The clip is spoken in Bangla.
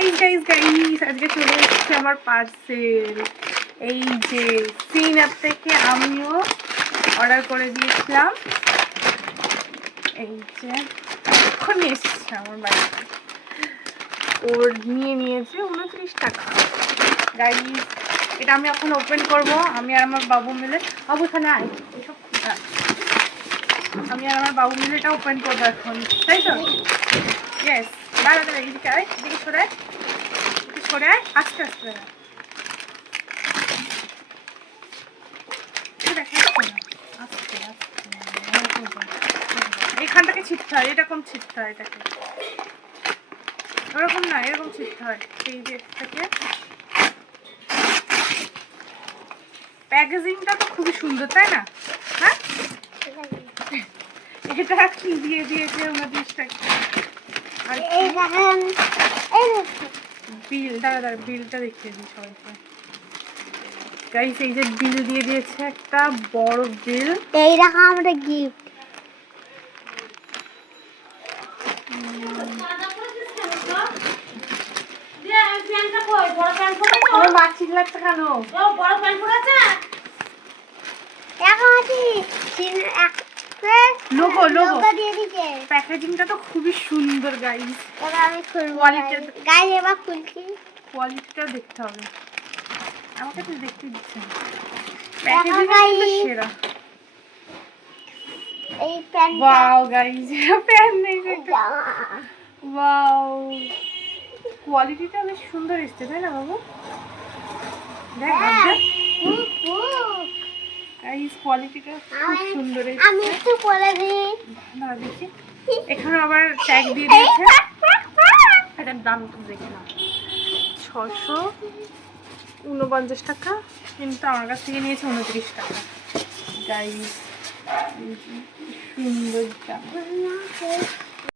এই গাইস আজকে চলে এসেছে আমার পার্সেল। এই যে সিন অ্যাপ থেকে আমিও অর্ডার করে দিয়েছিলাম। এই যে এখন এসেছে আমার বাড়িতে। ওর নিয়েছে 29 টাকা। গাইস এটা আমি এখন ওপেন করব। আমি আর আমার বাবু মিলে। বাবু এখানে আয়, এসব আমি আর আমার বাবু মিলে এটা ওপেন করবো এখন, তাই তো? ইয়েস। দাঁড়া এদিকে আয়, এদিকে সরাই, আস্তে আস্তে দাঁড়া। এখানটাকে ছিটতে হয়, এরকম ছিটতে হয়, এটাকে ওরকম না, এরকম ছিটতে হয়। সেই যে থেকে প্যাকেজিংটা তো খুবই সুন্দর, তাই না? হ্যাঁ, এটা কি দিয়ে দিয়েছে 29 টাকা। আর বিল, দাঁড়া বিলটা দেখিয়ে দিই সবাইকে। গাইস এই যে বিল দিয়ে দিয়েছে, একটা বড় বিল। এই রাখা আমাদের গিফট। প্যাকেজিংটা তো খুবই সুন্দর গাইস। আমি খুলবো গাইস, এবার খুলছি। কোয়ালিটিটা দেখতে হবে, আমাকে তো দেখতে দিচ্ছে না। প্যাকেজিংটা সেরা। এই প্যান, ওয়াও গাইস, প্যান নেই এটা। ওয়াও, কোয়ালিটিটা বেশ সুন্দর এসেছে, তাই না বাবু? দেখ গাইস, কোয়ালিটিটা খুব সুন্দর এসেছে। আমি একটু বলে দিই না দেখি, এখানে আবার ট্যাগ দিয়ে দিয়েছে। এটার দাম একটু দেখে নাও, 649 টাকা, কিন্তু আমার কাছ থেকে নিয়েছে 29 টাকা। গাইস সুন্দর দাম।